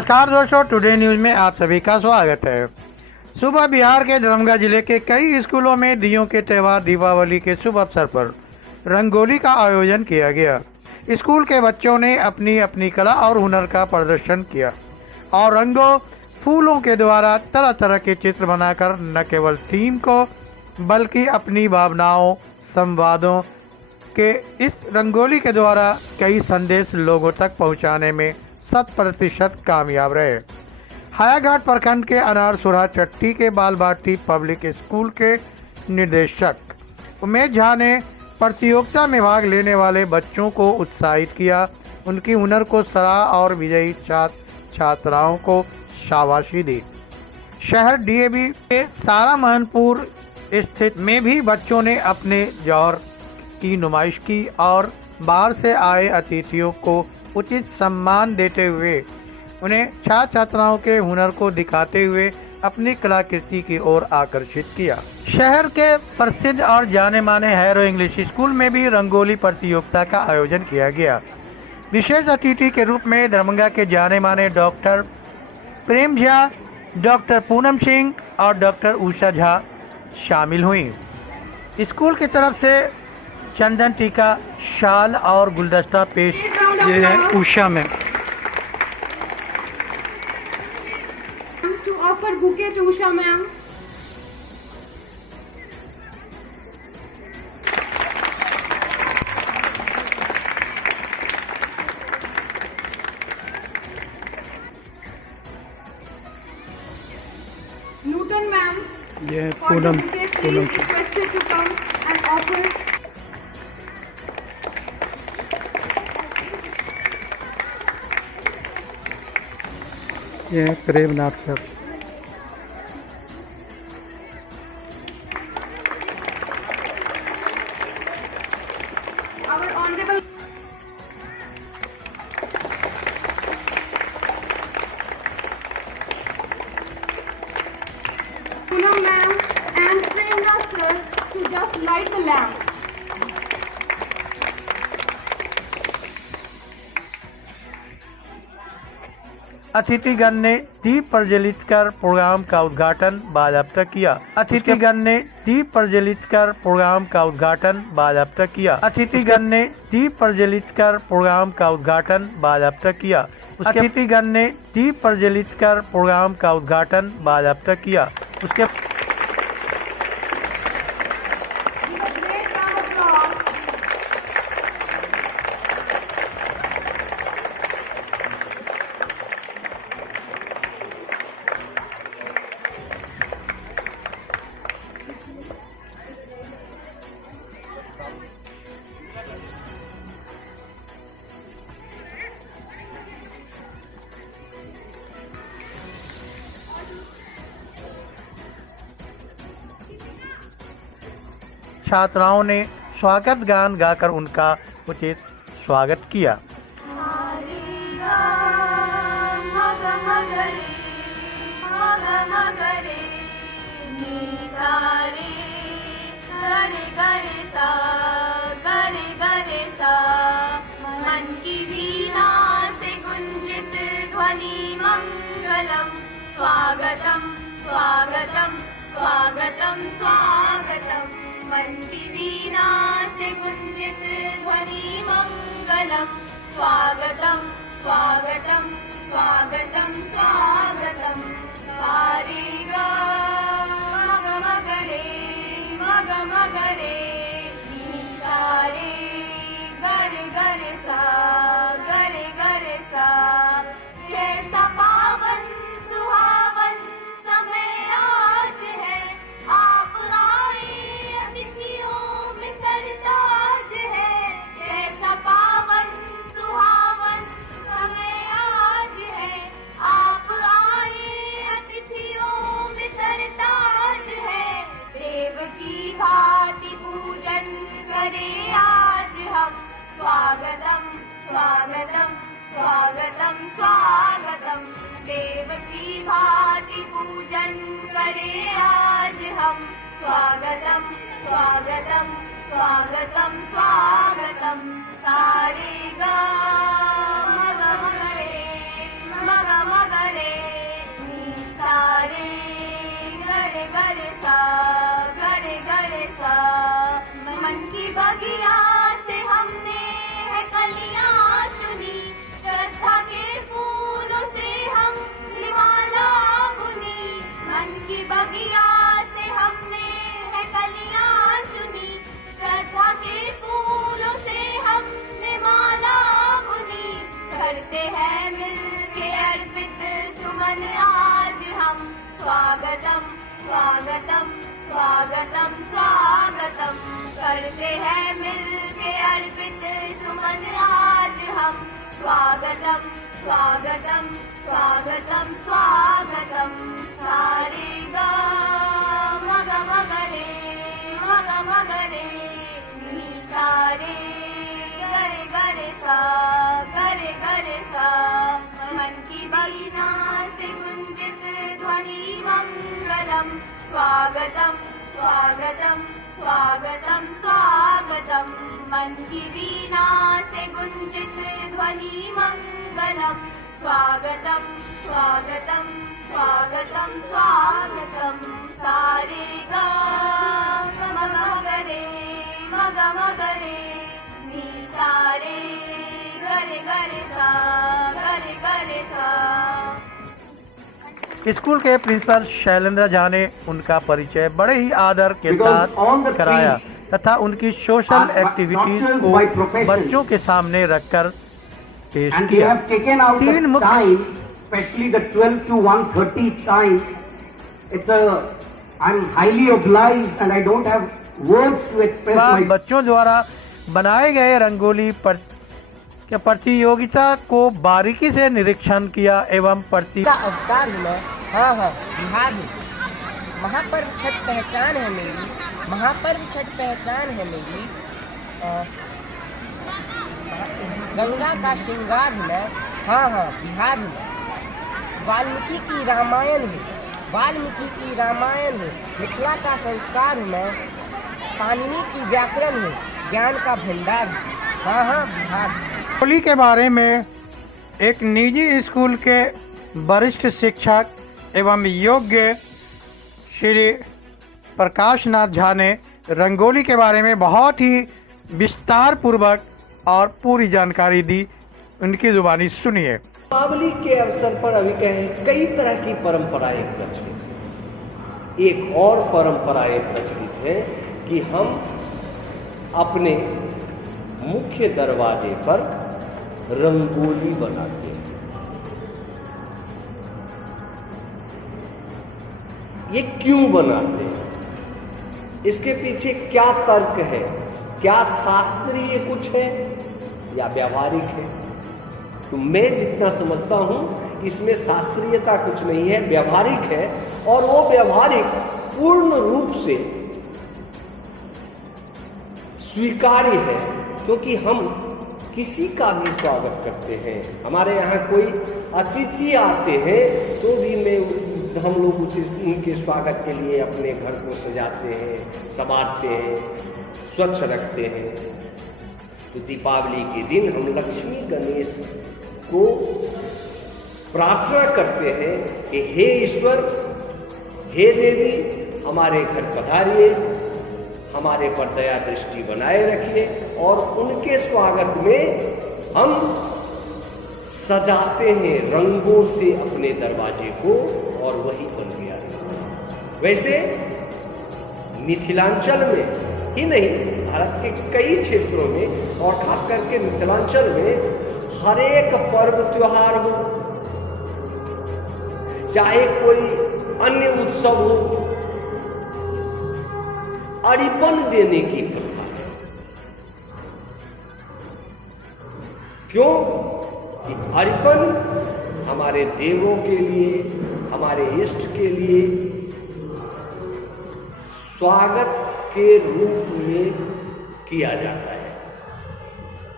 नमस्कार दोस्तों, today news में आप सभी का स्वागत है। सुबह बिहार के दरभंगा जिले के कई स्कूलों में दियों के त्यौहार दीपावली के शुभ अवसर पर रंगोली का आयोजन किया गया। स्कूल के बच्चों ने अपनी अपनी कला और हुनर का प्रदर्शन किया और रंगों फूलों के द्वारा तरह तरह के चित्र बनाकर न केवल थीम को बल्कि अपनी भावनाओं संवादों के इस रंगोली के द्वारा कई संदेश लोगों तक पहुंचाने में 100% कामयाब रहे। हायाघाट प्रखंड के अनार सुरहा चट्टी के बाल भारती पब्लिक स्कूल के निदेशक उमेश झा ने प्रतियोगिता में भाग लेने वाले बच्चों को उत्साहित किया, उनकी हुनर को सराहा और विजयी छात्र छात्राओं को शाबाशी दी। शहर डीएवी के सारा महनपुर स्थित में भी बच्चों ने अपने जौहर की नुमाइश की और बाहर से आए अतिथियों को उचित सम्मान देते हुए उन्हें छात्र छात्राओं के हुनर को दिखाते हुए अपनी कलाकृति की ओर आकर्षित किया। शहर के प्रसिद्ध और जाने माने हैरो इंग्लिश स्कूल में भी रंगोली प्रतियोगिता का आयोजन किया गया। विशेष अतिथि के रूप में दरभंगा के जाने माने डॉक्टर प्रेम झा, डॉक्टर पूनम सिंह और डॉक्टर उषा झा शामिल हुई। स्कूल की तरफ से चंदन टीका, शाल और गुलदस्ता पेश ये है उषा में। To offer bouquet to Usha ma'am. Newton ma'am. ये है For the Poonam bouquet, please requested to come and offer. ये है Premnath sir. Our honorable Poonam ma'am and Prerna sir to just light the lamp. अतिथिगण ने दीप प्रज्वलित कर प्रोग्राम का उद्घाटन बाजाबता किया। अतिथिगण ने दीप प्रज्वलित कर प्रोग्राम का उद्घाटन बाजाबता किया। अतिथिगण ने दीप प्रज्वलित कर प्रोग्राम का उद्घाटन बाजाबता किया। अतिथिगण ने दीप प्रज्वलित कर प्रोग्राम का उद्घाटन बाजाबता किया। उसके छात्राओं ने स्वागत गान गाकर उनका उचित स्वागत किया। मन की वीणा से गुंजित ध्वनि मंगलम, स्वागतम स्वागतम स्वागतम स्वागतम। मन की वीणा से गुंजित ध्वनि मंगलम, स्वागतम स्वागतम स्वागतम स्वागतम। सारे ग मग मगरे मग मगरे नी सारे गरे गरे सा गरे गरे सा। कैसा पावन सुहावन समय आज है, आप आए अतिथियों में सरताज है। कैसा पावन सुहावन समय आज है, आप आए अतिथियों में सरताज है। देव की भांति पूजन करे आज हम, स्वागतम स्वागतम स्वागतम स्वागतम। देव की भांति पूजन करे आज हम, स्वागतम स्वागतम स्वागतम स्वागतम। सारे ग मग मगरे मग मग गरे सा गरे गरे सा। मन की बगिया से हमने है कलियां चुनी, श्रद्धा के फूलों से हमने माला बुनी। मन की बगिया से हमने है कलियां चुनी, श्रद्धा के फूलों से हमने माला बुनी। करते हैं मिलके अर्पित सुमन आज हम, स्वागतम स्वागतम स्वागतम स्वागतम। करते हैं मिलके अर्पित सुमन आज हम, स्वागतम स्वागतम स्वागतम स्वागतम। सारे ग मग मगरे मग मगरे नी सारे गरे गरे सा गरे गरे सा। मन की बगिना से गुंजित ध्वनि मंगलम, स्वागतम स्वागतम स्वागतम स्वागतम। मन की वीणा से गुंजित ध्वनि मंगलम, स्वागतम स्वागतम स्वागतम स्वागतम। सारे ग मग मगरे मग मगरे नी सारे गरे गरे सा गरे गरे सा। स्कूल के प्रिंसिपल शैलेंद्र झा ने उनका परिचय बड़े ही आदर के साथ कराया तथा उनकी सोशल एक्टिविटीज को बच्चों के सामने रखकर पेश And they किया। have taken out the तीन मुख्य time, especially the 12 to 1:30 time. I'm highly obliged and I don't have words to express my. बच्चों द्वारा बनाए गए रंगोली के प्रतियोगिता को बारीकी से निरीक्षण किया एवं का अवतार हूँ मैं। हाँ हाँ, बिहार हूँ। महापर्व छठ पहचान है मेरी, महापर्व छठ पहचान है मेरी। गंगा का श्रृंगार हूँ मैं। हाँ हाँ, बिहार हूँ मैं। वाल्मीकि की रामायण हूँ, वाल्मीकि की रामायण हूँ। मिथिला का संस्कार हूँ मैं। पाणिनि की व्याकरण हूँ, ज्ञान का भंडार हूँ। हाँ हाँ, बिहार। रंगोली के बारे में एक निजी स्कूल के वरिष्ठ शिक्षक एवं योग्य श्री प्रकाश नाथ झा ने रंगोली के बारे में बहुत ही विस्तार पूर्वक और पूरी जानकारी दी। उनकी जुबानी सुनिए। दीपावली के अवसर पर अभी कहें कई तरह की परंपराएं प्रचलित हैं। एक और परंपराएं प्रचलित है कि हम अपने मुख्य दरवाजे पर रंगोली बनाते हैं। ये क्यों बनाते हैं? इसके पीछे क्या तर्क है? क्या शास्त्रीय कुछ है या व्यावहारिक है? तो मैं जितना समझता हूं इसमें शास्त्रीयता कुछ नहीं है, व्यावहारिक है। और वो व्यावहारिक पूर्ण रूप से स्वीकार्य है, क्योंकि हम किसी का भी स्वागत करते हैं। हमारे यहाँ कोई अतिथि आते हैं तो भी हम लोग उनके स्वागत के लिए अपने घर को सजाते हैं, संवारते हैं, स्वच्छ रखते हैं। तो दीपावली के दिन हम लक्ष्मी गणेश को प्रार्थना करते हैं कि हे ईश्वर, हे देवी, हमारे घर पधारिए, हमारे पर दया दृष्टि बनाए रखिए। और उनके स्वागत में हम सजाते हैं रंगों से अपने दरवाजे को, और वही बन गया है। वैसे मिथिलांचल में ही नहीं, भारत के कई क्षेत्रों में और खास करके मिथिलांचल में हर एक पर्व त्योहार हो, चाहे कोई अन्य उत्सव हो, अरिपन देने की प्रथा है। क्यों? कि अरिपन हमारे देवों के लिए, हमारे इष्ट के लिए स्वागत के रूप में किया जाता है।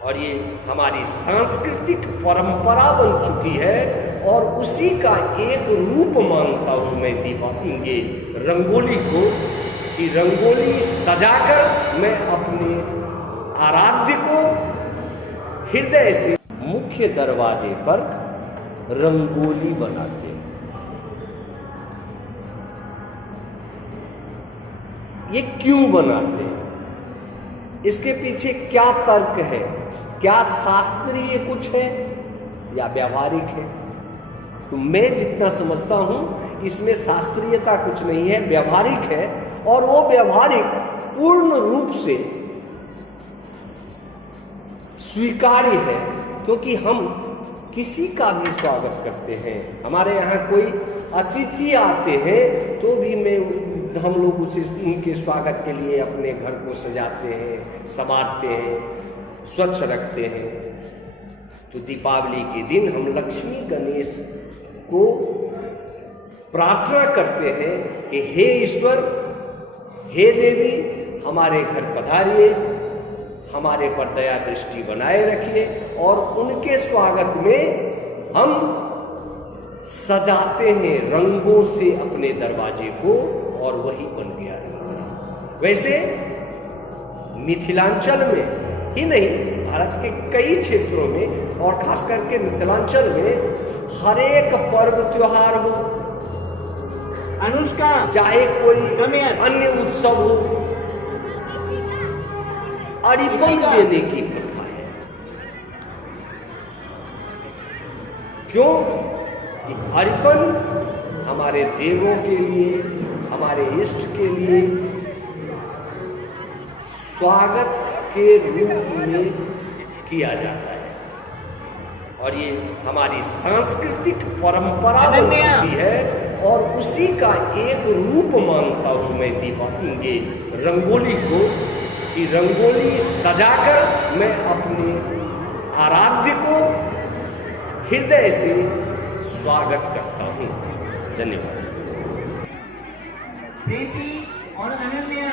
और ये हमारी सांस्कृतिक परंपरा बन चुकी है, और उसी का एक रूप मानता हूँ मैं ये रंगोली को, कि रंगोली सजाकर मैं अपने आराध्य को हृदय से मुख्य दरवाजे पर रंगोली बनाते हैं। ये क्यों बनाते हैं, इसके पीछे क्या तर्क है, क्या शास्त्रीय कुछ है या व्यावहारिक है? तो मैं जितना समझता हूं इसमें शास्त्रीयता कुछ नहीं है, व्यावहारिक है। और वो व्यावहारिक पूर्ण रूप से स्वीकार्य है, क्योंकि हम किसी का भी स्वागत करते हैं। हमारे यहाँ कोई अतिथि आते हैं तो भी हम लोग उनके स्वागत के लिए अपने घर को सजाते हैं, संवारते हैं, स्वच्छ रखते हैं। तो दीपावली के दिन हम लक्ष्मी गणेश को प्रार्थना करते हैं कि हे ईश्वर, हे देवी, हमारे घर पधारिए, हमारे पर दया दृष्टि बनाए रखिए। और उनके स्वागत में हम सजाते हैं रंगों से अपने दरवाजे को, और वही बन गया रंगोली। वैसे मिथिलांचल में ही नहीं, भारत के कई क्षेत्रों में और खास करके मिथिलांचल में हर एक पर्व त्योहार हो, अनुष्का, चाहे कोई अन्य उत्सव हो, अरिपन देने की प्रथा है। क्यों? कि अरिपन हमारे देवों के लिए, हमारे इष्ट के लिए स्वागत के रूप में किया जाता है। और ये हमारी सांस्कृतिक परंपरा बनती है, और उसी का एक रूप मानता हूं मैं दीपावली रंगोली को, कि रंगोली सजाकर मैं अपने आराध्य को हृदय से स्वागत करता हूं। धन्यवाद। प्रीति और Ananya,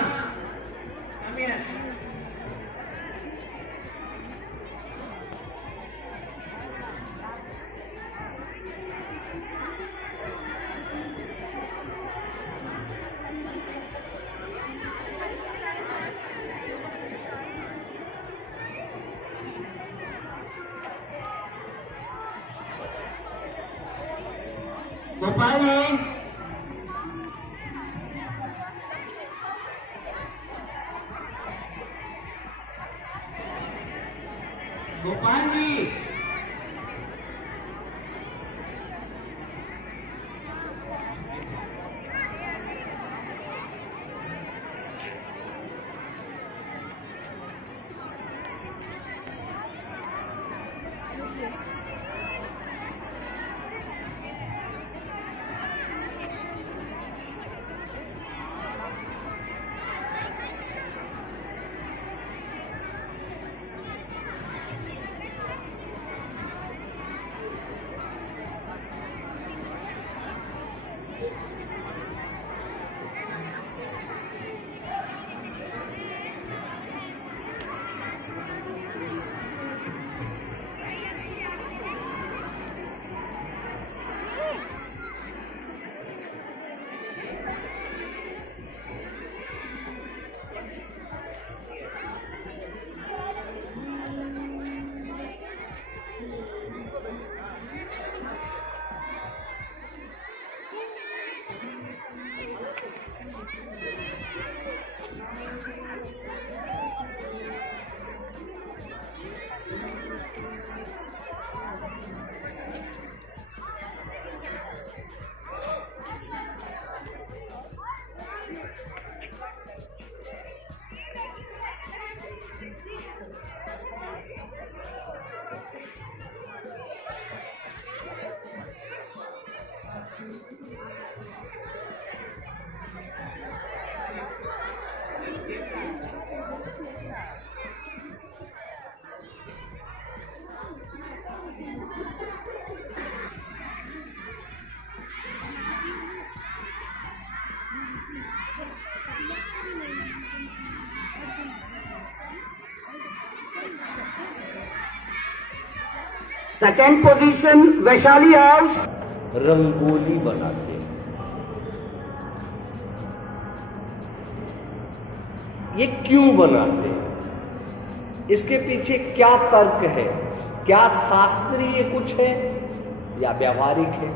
Gopal ji, Gopal ji, second position Vaishali house. Rangoli बनाते हैं। ये क्यों बनाते हैं, इसके पीछे क्या तर्क है, क्या शास्त्रीय कुछ है या व्यावहारिक है?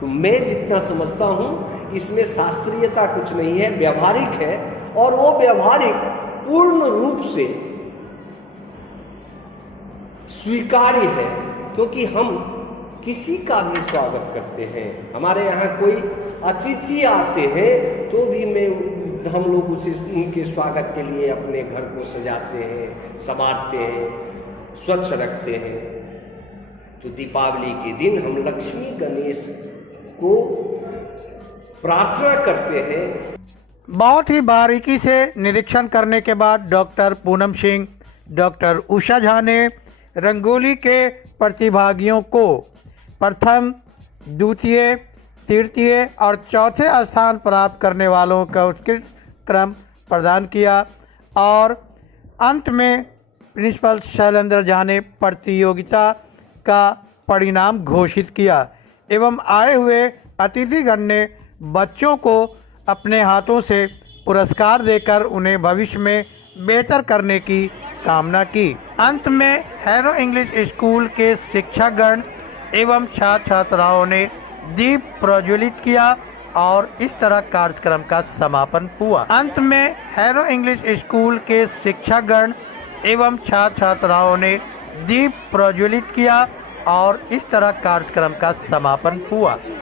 तो मैं जितना समझता हूं इसमें शास्त्रीयता कुछ नहीं है, व्यावहारिक है। और वो व्यवहारिक पूर्ण रूप से स्वीकार्य है, क्योंकि हम किसी का भी स्वागत करते हैं। हमारे यहाँ कोई अतिथि आते हैं तो भी हम लोग उनके स्वागत के लिए अपने घर को सजाते हैं, संवारते हैं, स्वच्छ रखते हैं। तो दीपावली के दिन हम लक्ष्मी गणेश को प्रार्थना करते हैं। बहुत ही बारीकी से निरीक्षण करने के बाद डॉक्टर पूनम सिंह, डॉक्टर उषा झा ने रंगोली के प्रतिभागियों को प्रथम, द्वितीय, तृतीय और चौथे स्थान प्राप्त करने वालों का उत्कृष्ट क्रम प्रदान किया और अंत में प्रिंसिपल शैलेंद्र झा ने प्रतियोगिता का परिणाम घोषित किया एवं आए हुए अतिथिगण ने बच्चों को अपने हाथों से पुरस्कार देकर उन्हें भविष्य में बेहतर करने की कामना की। अंत में हैरो इंग्लिश स्कूल के शिक्षकगण एवं छात्र छात्राओं ने दीप प्रज्वलित किया और इस तरह कार्यक्रम का समापन हुआ। अंत में हैरो इंग्लिश स्कूल के शिक्षकगण एवं छात्र छात्राओं ने दीप प्रज्वलित किया और इस तरह कार्यक्रम का समापन हुआ।